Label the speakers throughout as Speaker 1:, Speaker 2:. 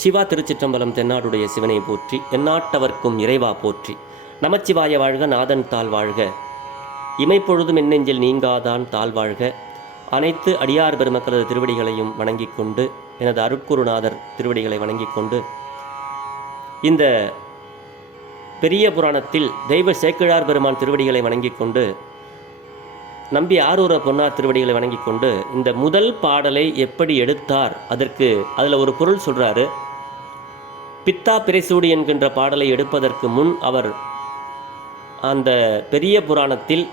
Speaker 1: சிவா திருச்சிற்றம்பலம் தென்னாடுடைய சிவனை போற்றி எந்நாட்டவர்க்கும் இறைவா போற்றி. நமச்சிவாய வாழ்க நாதன் தாள் வாழ்க. இமைப்பொழுதும் என்னெஞ்சில் நீங்காதான் தாழ் வாழ்க. அனைத்து அடியார் பெருமக்களது திருவடிகளையும் வணங்கிக் கொண்டு எனது அருட்குருநாதர் திருவடிகளை வணங்கிக் கொண்டு இந்த பெரிய புராணத்தில் தெய்வ சேக்கிழார் பெருமான் திருவடிகளை வணங்கிக் கொண்டு நம்பி ஆரூர பொன்னார் திருவடிகளை வணங்கிக் கொண்டு இந்த முதல் பாடலை எப்படி எடுத்தார் அதற்கு அதில் ஒரு பொருள் சொல்கிறாரு பித்தா பிரைசூடி என்கின்ற பாடலை எடுப்பதற்கு முன் அவர் அந்த பெரிய புராணத்தில்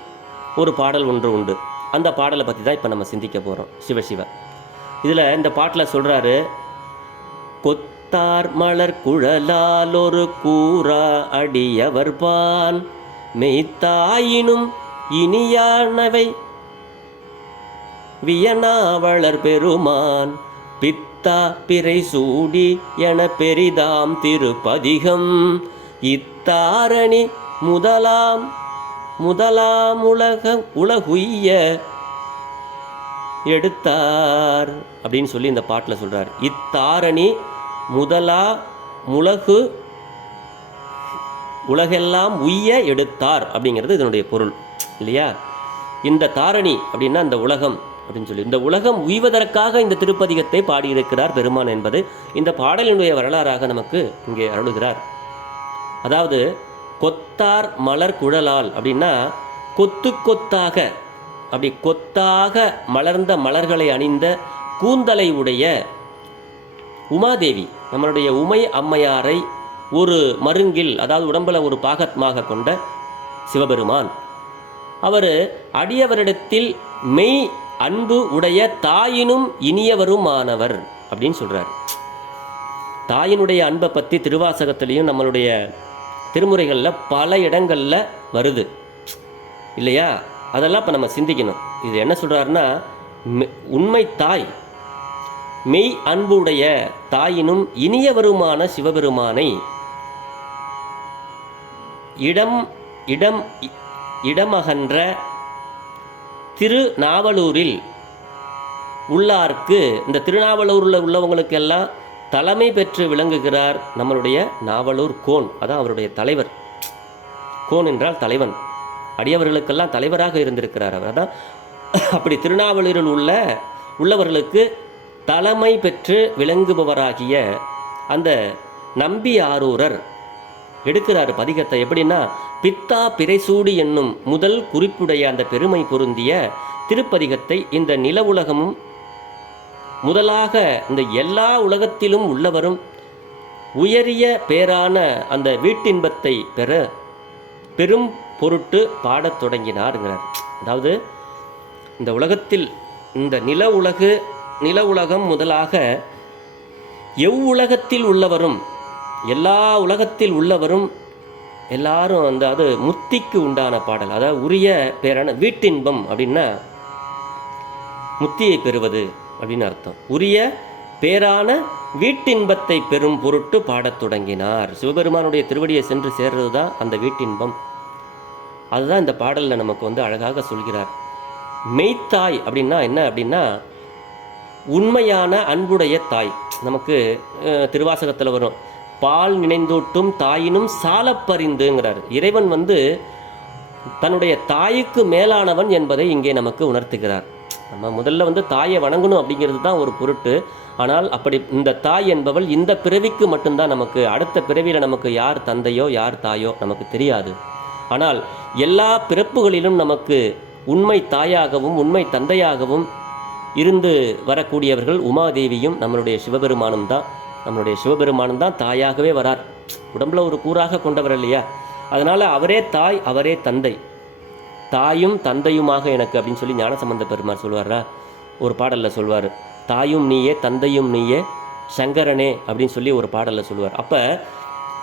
Speaker 1: ஒரு பாடல் ஒன்று உண்டு. அந்த பாடலை பற்றி தான் இப்போ நம்ம சிந்திக்க போகிறோம் சிவசிவ இதில் இந்த பாட்டில் சொல்கிறாரு கொத்தார் மலர் குழலால் ஒரு கூறா அடியவர்பான் மெய்த்தாயினும் இனியானவை வியனாவளர் பெருமான் பித்தா பிறை சூடி என பெரிதாம் திருப்பதிகம். இத்தாரணி முதலாம் முதலாம் உலக உலகுய்ய எடுத்தார் அப்படின்னு சொல்லி இந்த பாட்டில் சொல்கிறார் இத்தாரணி முதலா முலகு உலகெல்லாம் உய்ய எடுத்தார் அப்படிங்கிறது இதனுடைய பொருள் இல்லையா? இந்த தாரணி அப்படின்னா இந்த உலகம் அப்படின்னு சொல்லி. இந்த உலகம் உய்வதற்காக இந்த திருப்பதிகத்தை பாடியிருக்கிறார் பெருமான் என்பது இந்த பாடலினுடைய வரலாறாக நமக்கு இங்கே அருளுகிறார். அதாவது கொத்தார் மலர் குழலால் அப்படின்னா கொத்து கொத்தாக அப்படி கொத்தாக மலர்ந்த மலர்களை அணிந்த கூந்தலை உடைய உமாதேவி நம்மளுடைய உமை அம்மையாரை ஒரு மருங்கில் அதாவது உடம்பில் ஒரு பாகத்மாக கொண்ட சிவபெருமான். அவர் அடியவரிடத்தில் மெய் அன்பு உடைய தாயினும் இனியவருமானவர் அப்படின்னு சொல்கிறார் தாயினுடைய அன்பை பற்றி திருவாசகத்துலேயும் நம்மளுடைய திருமுறைகளில் பல இடங்களில் வருது. இல்லையா? அதெல்லாம் இப்போ நம்ம சிந்திக்கணும். இது என்ன சொல்கிறாருன்னா உண்மை தாய் மெய் அன்புடைய தாயினும் இனியவருமான சிவபெருமானை இடம் இடம் இடமகன்ற திருநாவலூரில் உள்ளார்க்கு இந்த திருநாவலூரில் உள்ளவங்களுக்கெல்லாம் தலைமை பெற்று விளங்குகிறார் நம்மளுடைய நாவலூர் கோன். அதான் அவருடைய தலைவர். கோன் என்றால் தலைவன். அடியவர்களுக்கெல்லாம் தலைவராக இருந்திருக்கிறார் அவர். அதான் அப்படி திருநாவலூரில் உள்ள உள்ளவர்களுக்கு தலைமை பெற்று விளங்குபவராகிய அந்த நம்பி ஆரூரர் எடுக்கிறார் பதிகத்தை. எப்படின்னா பித்தா பிறைசூடி என்னும் முதல் குறிப்புடைய அந்த பெருமை பொருந்திய திருப்பதிகத்தை இந்த நில உலகமும் முதலாக இந்த எல்லா உலகத்திலும் உள்ளவரும் உயரிய பேரான அந்த வீட்டின்பத்தை பெற பெரும் பொருட்டு பாடத் தொடங்கினார்ங்கிறார். அதாவது இந்த உலகத்தில் இந்த நில உலகு நில உலகம் முதலாக எவ்வுலகத்தில் உள்ளவரும் எல்லா உலகத்தில் உள்ளவரும் எல்லாரும் அந்த அது முத்திக்கு உண்டான பாடல் அதாவது உரிய பேரான வீட்டின்பம் அப்படின்னா முத்தியை பெறுவது அப்படின்னு அர்த்தம். உரிய பேரான வீட்டின்பத்தை பெறும் பொருட்டு பாடத் தொடங்கினார். சிவபெருமானுடைய திருவடியை சென்று சேர்றது தான் அந்த வீட்டின்பம். அதுதான் இந்த பாடலில் நமக்கு வந்து அழகாக சொல்கிறார். மெய்த்தாய் அப்படின்னா என்ன அப்படின்னா உண்மையான அன்புடைய தாய். நமக்கு திருவாசகத்தில் வரும். பால் நினைந்தூட்டும் தாயினும் சாலப்பறிந்துங்கிறார் இறைவன் வந்து தன்னுடைய தாய்க்கு மேலானவன் என்பதை இங்கே நமக்கு உணர்த்துகிறார். நம்ம முதல்ல வந்து தாயை வணங்கணும் அப்படிங்கிறது தான் ஒரு பொருட்டு. ஆனால் அப்படி இந்த தாய் என்பவள் இந்த பிறவிக்கு மட்டும்தான் நமக்கு அடுத்த பிறவியில் நமக்கு யார் தந்தையோ யார் தாயோ நமக்கு தெரியாது. ஆனால் எல்லா பிறப்புகளிலும் நமக்கு உண்மை தாயாகவும் உண்மை தந்தையாகவும் இருந்து வரக்கூடியவர்கள் உமாதேவியும் நம்மளுடைய சிவபெருமானும் தான். நம்மளுடைய சிவபெருமானன் தான் தாயாகவே வரார். உடம்புல ஒரு கூறாக கொண்டவர் இல்லையா? அதனால் அவரே தாய் அவரே தந்தை. தாயும் தந்தையுமாக எனக்கு அப்படின்னு சொல்லி ஞானசம்பந்த பெருமார் சொல்வாரா ஒரு பாடலில் சொல்வார். தாயும் நீயே தந்தையும் நீயே சங்கரனே அப்படின்னு சொல்லி ஒரு பாடலில் சொல்லுவார் அப்போ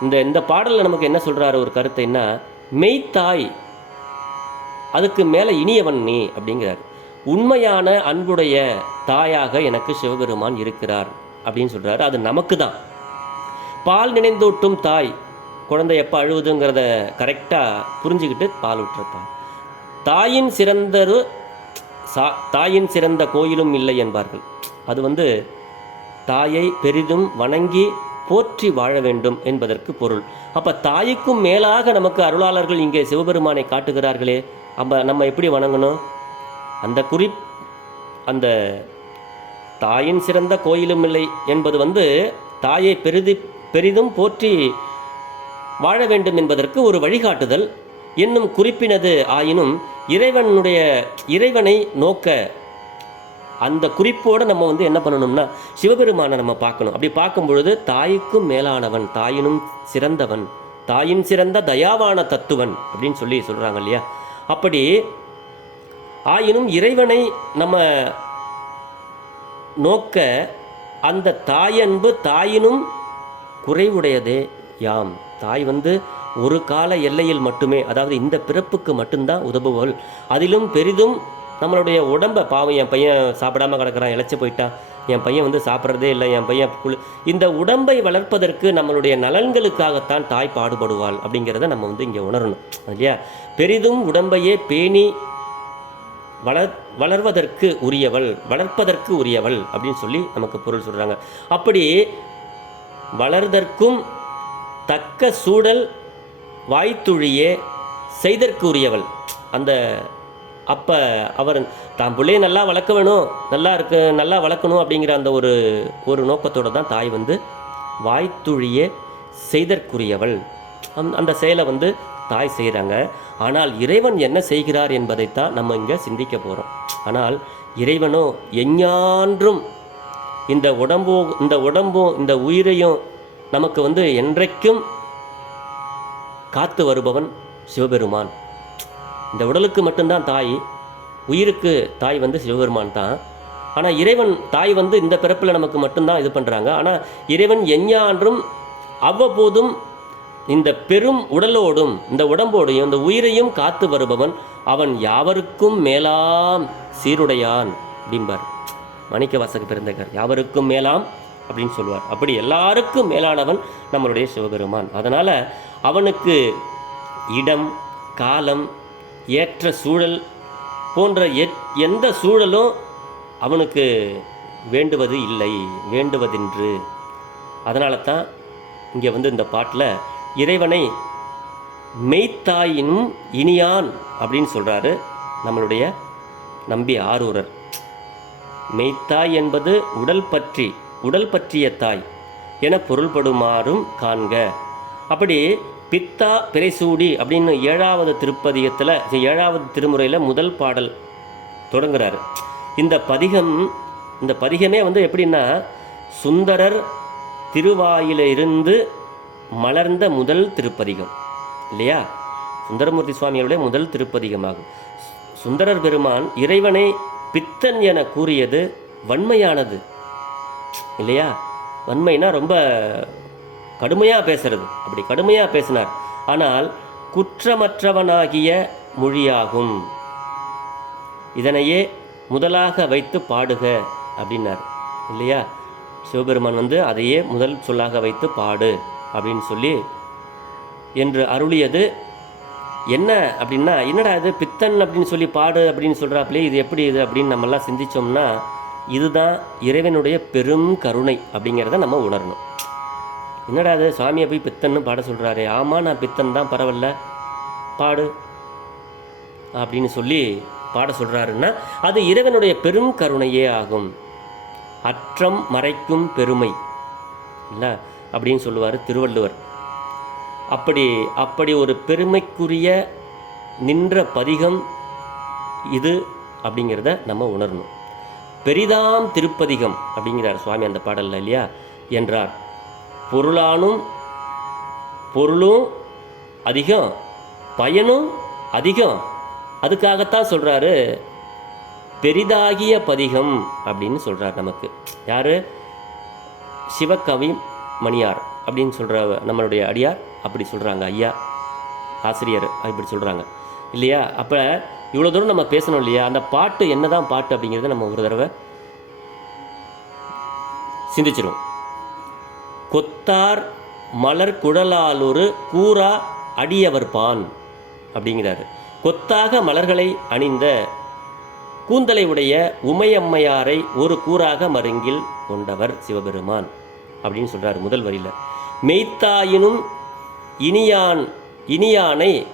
Speaker 1: இந்த இந்த பாடலில் நமக்கு என்ன சொல்கிறாரு ஒரு கருத்தைன்னா மெய்த்தாய் அதுக்கு மேலே இனியவன் நீ அப்படிங்கிறார். உண்மையான அன்புடைய தாயாக எனக்கு சிவபெருமான் இருக்கிறார். அப்படின்னு சொல்கிறாரு அது நமக்கு தான் பால் நினைந்தூட்டும் தாய் குழந்தை எப்போ அழுவுதுங்கிறத கரெக்டாக புரிஞ்சுக்கிட்டு பால் விட்டுருப்பான் தாயின் சிறந்தரு சா தாயின் சிறந்த கோயிலும் இல்லை என்பார்கள். அது வந்து தாயை பெரிதும் வணங்கி போற்றி வாழ வேண்டும் என்பதற்கு பொருள். அப்போ தாய்க்கும் மேலாக நமக்கு அருளாளர்கள் இங்கே சிவபெருமானை காட்டுகிறார்களே. அப்போ நம்ம எப்படி வணங்கணும்? அந்த குறி அந்த தாயின் சிறந்த கோயிலும் இல்லை என்பது வந்து தாயை பெரிதி பெரிதும் போற்றி வாழ வேண்டும் என்பதற்கு ஒரு வழிகாட்டுதல். என்னும் குறிப்பினது ஆயினும் இறைவனுடைய இறைவனை நோக்க அந்த குறிப்போடு நம்ம வந்து என்ன பண்ணணும்னா சிவபெருமானை நம்ம பார்க்கணும். அப்படி பார்க்கும் பொழுது தாய்க்கும் மேலானவன் தாயினும் சிறந்தவன் தாயின் சிறந்த தயாவான தத்துவன் அப்படின்னு சொல்லி சொல்கிறாங்க இல்லையா? அப்படி ஆயினும் இறைவனை நம்ம நோக்க அந்த தாயன்பு தாயினும் குறைவுடையதே யாம். தாய் வந்து ஒரு கால எல்லையில் மட்டுமே அதாவது இந்த பிறப்புக்கு மட்டும்தான் உதவுவள். அதிலும் பெரிதும் நம்மளுடைய உடம்பை பாவம் என் பையன் சாப்பிடாம கிடக்குறான் இழைச்சி போயிட்டான் என் பையன் வந்து சாப்பிட்றதே இல்லை என் பையன் குளி இந்த உடம்பை வளர்ப்பதற்கு நம்மளுடைய நலன்களுக்காகத்தான் தாய் பாடுபடுவாள் அப்படிங்கிறத நம்ம வந்து இங்கே உணரணும் இல்லையா? பெரிதும் உடம்பையே பேணி வளர் வளர்வதற்கு உரியவள் வளர்ப்பதற்கு உரியவள் அப்படின்னு சொல்லி நமக்கு பொருள் சொல்கிறாங்க அப்படி வளர்தற்கும் தக்க சூழல் வாய்த்துழியே செய்தற்கு உரியவள். அந்த அப்போ அவர் தான் பிள்ளையை நல்லா வளர்க்க வேணும் நல்லா இருக்க நல்லா வளர்க்கணும் அப்படிங்கிற அந்த ஒரு ஒரு நோக்கத்தோடு தான் தாய் வந்து வாய்த்துழியே செய்தற்குரியவள். அந் அந்த செயலை வந்து தாய் செய்கிறாங்க ஆனால் இறைவன் என்ன செய்கிறார் என்பதைத்தான் நம்ம இங்கே சிந்திக்க போகிறோம் ஆனால் இறைவனோ எஞ்ஞான்றும் இந்த உடம்பும் இந்த உடம்பும் இந்த உயிரையும் நமக்கு வந்து என்றைக்கும் காத்து வருபவன் சிவபெருமான். இந்த உடலுக்கு மட்டும்தான் தாய் உயிருக்கு தாய் வந்து சிவபெருமான் தான். ஆனால் இறைவன் தாய் வந்து இந்த பிறப்பில் நமக்கு மட்டும்தான் இது பண்ணுறாங்க ஆனால் இறைவன் எஞ்ஞான்றும் அவ்வப்போதும் இந்த பெரும் உடலோடும் இந்த உடம்போடையும் இந்த உயிரையும் காத்து வருபவன் அவன் யாவருக்கும் மேலாம் சீருடையான் அப்படிம்பார் மணிக்க வாசக பிறந்தகர் யாவருக்கும் மேலாம் அப்படின்னு சொல்லுவார் அப்படி எல்லாருக்கும் மேலானவன் நம்மளுடைய சிவபெருமான். அதனால் அவனுக்கு இடம் காலம் ஏற்ற சூழல் போன்ற எத் எந்த சூழலும் அவனுக்கு வேண்டுவது இல்லை வேண்டுவதென்று. அதனால தான் இங்கே வந்து இந்த பாட்டில் இறைவனை மெய்த்தாயினும் இனியான் அப்படின்னு சொல்கிறாரு நம்மளுடைய நம்பி ஆரூரர். மெய்த்தாய் என்பது உடல் பற்றி உடல் பற்றிய தாய் என பொருள்படுமாறும் காண்க. அப்படி பித்தா பிறைசூடி அப்படின்னு ஏழாவது திருப்பதிகத்தில் ஏழாவது திருமுறையில் முதல் பாடல் தொடங்குறாரு. இந்த பதிகம் இந்த பதிகமே வந்து எப்படின்னா சுந்தரர் திருவாயிலிருந்து மலர்ந்த முதல் திருப்பதிகம் இல்லையா? சுந்தரமூர்த்தி சுவாமிகளுடைய முதல் திருப்பதிகமாகும். சுந்தரர் பெருமான் இறைவனை பித்தன் என கூறியது வன்மையானது இல்லையா? வன்மைனா ரொம்ப கடுமையாக பேசுறது. அப்படி கடுமையாக பேசினார். ஆனால் குற்றமற்றவனாகிய மொழியாகும். இதனையே முதலாக வைத்து பாடுக அப்படின்னார் இல்லையா? சிவபெருமான் வந்து அதையே முதல் சொல்லாக வைத்து பாடு. அப்படின்னு சொல்லி என்று அருளியது. என்ன அப்படின்னா என்னடா இது பித்தன் அப்படின்னு சொல்லி பாடு அப்படின்னு சொல்கிறாப்புலே இது எப்படி இது அப்படின்னு நம்மெல்லாம் சிந்திச்சோம்னா இதுதான் இறைவனுடைய பெரும் கருணை அப்படிங்கிறத நம்ம உணரணும். என்னடா அது சாமியை போய் பித்தன்னு பாட சொல்கிறாரு ஆமாம் நான் பித்தன் தான் பரவாயில்ல பாடு அப்படின்னு சொல்லி பாட சொல்கிறாருன்னா அது இறைவனுடைய பெரும் கருணையே ஆகும். அற்றம் மறைக்கும் பெருமை. இல்லை? அப்படின்னு சொல்லுவார் திருவள்ளுவர். அப்படி அப்படி ஒரு பெருமைக்குரிய நின்ற பதிகம் இது அப்படிங்கிறத நம்ம உணரணும். பெரிதாம் திருப்பதிகம் அப்படிங்கிறார் சுவாமி அந்த பாடலில் இல்லையா? என்றார். பொருளானும் பொருளும் அதிகம் பயனும் அதிகம். அதுக்காகத்தான் சொல்கிறாரு பெரிதாகிய பதிகம் அப்படின்னு சொல்கிறார் நமக்கு. யார்? சிவகவி மணியார் அப்படின்னு சொல்கிற நம்மளுடைய அடியார் அப்படி சொல்கிறாங்க ஐயா ஆசிரியர் இப்படி சொல்கிறாங்க இல்லையா? அப்போ இவ்வளோ தூரம் நம்ம பேசணும் இல்லையா? அந்த பாட்டு என்னதான் பாட்டு அப்படிங்கிறத நம்ம ஒரு தடவை சிந்திச்சிரும் கொத்தார் மலர் குழலாலொரு கூரா அடியவர் பான் அப்படிங்கிறாரு. கொத்தாக மலர்களை அணிந்த கூந்தலை உடைய உமையம்மையாரை ஒரு கூறாக மருங்கில் கொண்டவர் சிவபெருமான். அப்படின்னு சொல்கிறார் முதல் வரியில். மெய்த்தாயினும் இனியான் இனியானை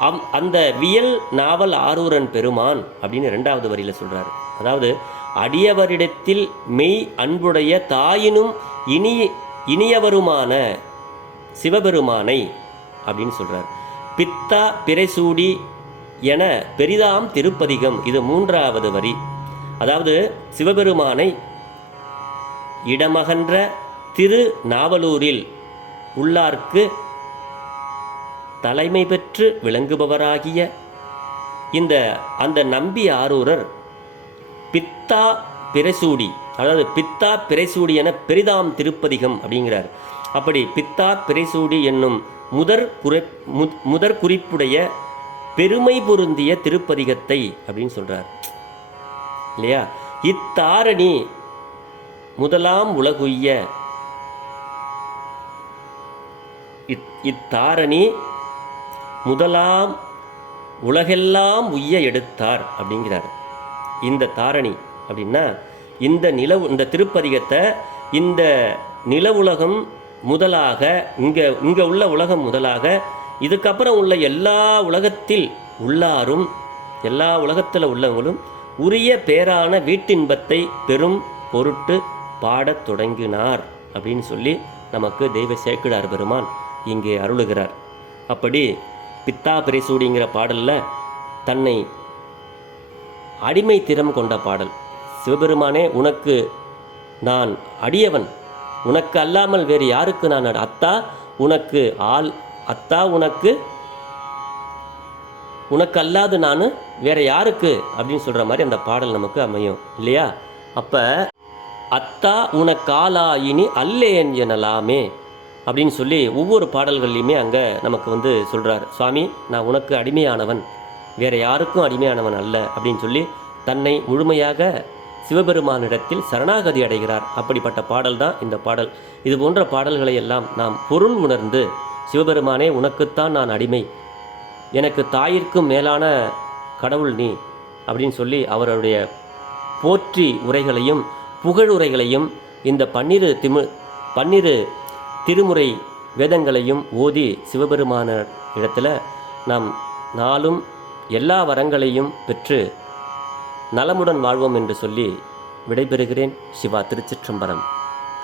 Speaker 1: அம் அந்த வியல் நாவல் ஆரூரன் பெருமான் அப்படின்னு ரெண்டாவது வரியில் சொல்கிறார் அதாவது அடியவரிடத்தில் மெய் அன்புடைய தாயினும் இனி இனியவருமான சிவபெருமானை அப்படின்னு சொல்கிறார் பித்தா பிறைசூடி என பெரிதாம் திருப்பதிகம் இது மூன்றாவது வரி. அதாவது சிவபெருமானை இடமகன்ற திருநாவலூரில் உள்ளார்க்கு தலைமை பெற்று விளங்குபவராகிய இந்த அந்த நம்பி ஆரூரர் பித்தா பிரைசூடி அதாவது பித்தா பிரைசூடி என பெரிதாம் திருப்பதிகம் அப்படிங்கிறார். அப்படி பித்தா பிரைசூடி என்னும் முதற் குறை மு- முதற் குறிப்புடைய பெருமை பொருந்திய திருப்பதிகத்தை அப்படின்னு சொல்கிறார் இல்லையா? இத்தாரணி முதலாம் உலகுய்ய இத்- இத்தாரணி முதலாம் உலகெல்லாம் உய்ய எடுத்தார் அப்படிங்கிறார். இந்த தாரணி அப்படின்னா இந்த நில இந்த திருப்பதிகத்தை இந்த நில உலகம் முதலாக இங்கே இங்கே உள்ள உலகம் முதலாக இதுக்கப்புறம் உள்ள எல்லா உலகத்தில் உள்ளாரும் எல்லா உலகத்தில் உள்ளவங்களும் உரிய பேரான வீட்டின்பத்தை பெரும் பொருட்டு பாடத் தொடங்கினார் அப்படின்னு சொல்லி நமக்கு தெய்வ சேக்கிடார் பெருமான் இங்கே அருளுகிறார். அப்படி பித்தா பிரைசூடிங்கிற பாடல்ல தன்னை அடிமை திறம் கொண்ட பாடல். சிவபெருமானே உனக்கு நான் அடியவன். உனக்கு அல்லாமல் வேறு யாருக்கு நான் அத்தா உனக்கு ஆள். அத்தா உனக்கு உனக்கு அல்லாது நான் வேற யாருக்கு? அப்படின்னு சொல்ற மாதிரி அந்த பாடல் நமக்கு அமையும். இல்லையா? அப்ப அத்தா உனக்காலாயினி அல்லேன் எனலாமே. அப்படின்னு சொல்லி ஒவ்வொரு பாடல்கள்லையுமே அங்கே நமக்கு வந்து சொல்கிறார் சுவாமி நான் உனக்கு அடிமையானவன். வேறு யாருக்கும் அடிமையானவன் அல்ல. அப்படின்னு சொல்லி தன்னை முழுமையாக சிவபெருமானிடத்தில் சரணாகதி அடைகிறார். அப்படிப்பட்ட பாடல் தான் இந்த பாடல். இது போன்ற பாடல்களை எல்லாம் நாம் பொருள் உணர்ந்து சிவபெருமானே உனக்குத்தான் நான் அடிமை. எனக்கு தாயிற்கும் மேலான கடவுள் நீ. அப்படின்னு சொல்லி அவருடைய போற்றி உரைகளையும் புகழுரைகளையும் இந்த பன்னிரு திமு பன்னிரு திருமுறை வேதங்களையும் ஓதி சிவபெருமான இடத்துல நாம் நாளும் எல்லா வரங்களையும் பெற்று நலமுடன் வாழ்வோம் என்று சொல்லி விடைபெறுகிறேன். சிவா திருச்சிற்றம்பரம்